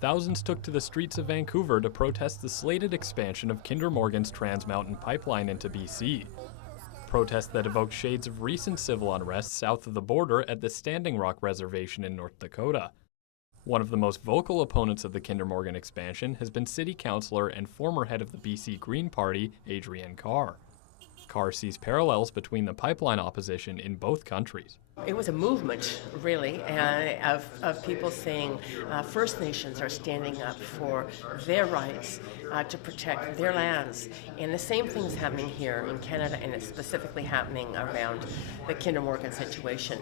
thousands took to the streets of Vancouver to protest the slated expansion of Kinder Morgan's Trans Mountain pipeline into BC. Protests that evoked shades of recent civil unrest south of the border at the Standing Rock Reservation in North Dakota. One of the most vocal opponents of the Kinder Morgan expansion has been City Councillor and former head of the BC Green Party, Adrienne Carr. Carr sees parallels between the pipeline opposition in both countries. It was a movement, really, of people saying First Nations are standing up for their rights to protect their lands. And the same thing's happening here in Canada, and it's specifically happening around the Kinder Morgan situation.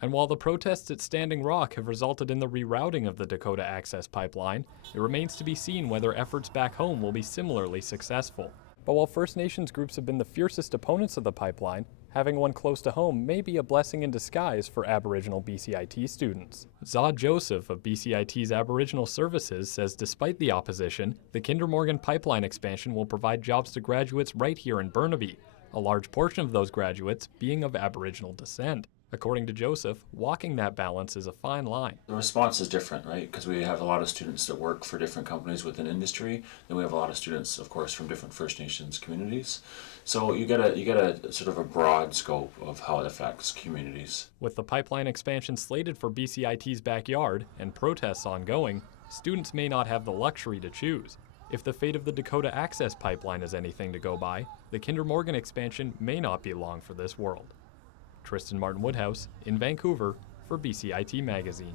And while the protests at Standing Rock have resulted in the rerouting of the Dakota Access pipeline, it remains to be seen whether efforts back home will be similarly successful. But while First Nations groups have been the fiercest opponents of the pipeline, having one close to home may be a blessing in disguise for Aboriginal BCIT students. Zod Joseph of BCIT's Aboriginal Services says despite the opposition, the Kinder Morgan pipeline expansion will provide jobs to graduates right here in Burnaby, a large portion of those graduates being of Aboriginal descent. According to Joseph, walking that balance is a fine line. The response is different, right? Because we have a lot of students that work for different companies within industry. Then we have a lot of students, of course, from different First Nations communities. So you get a sort of a broad scope of how it affects communities. With the pipeline expansion slated for BCIT's backyard and protests ongoing, students may not have the luxury to choose. If the fate of the Dakota Access pipeline is anything to go by, the Kinder Morgan expansion may not be long for this world. Tristan Martin-Woodhouse in Vancouver for BCIT Magazine.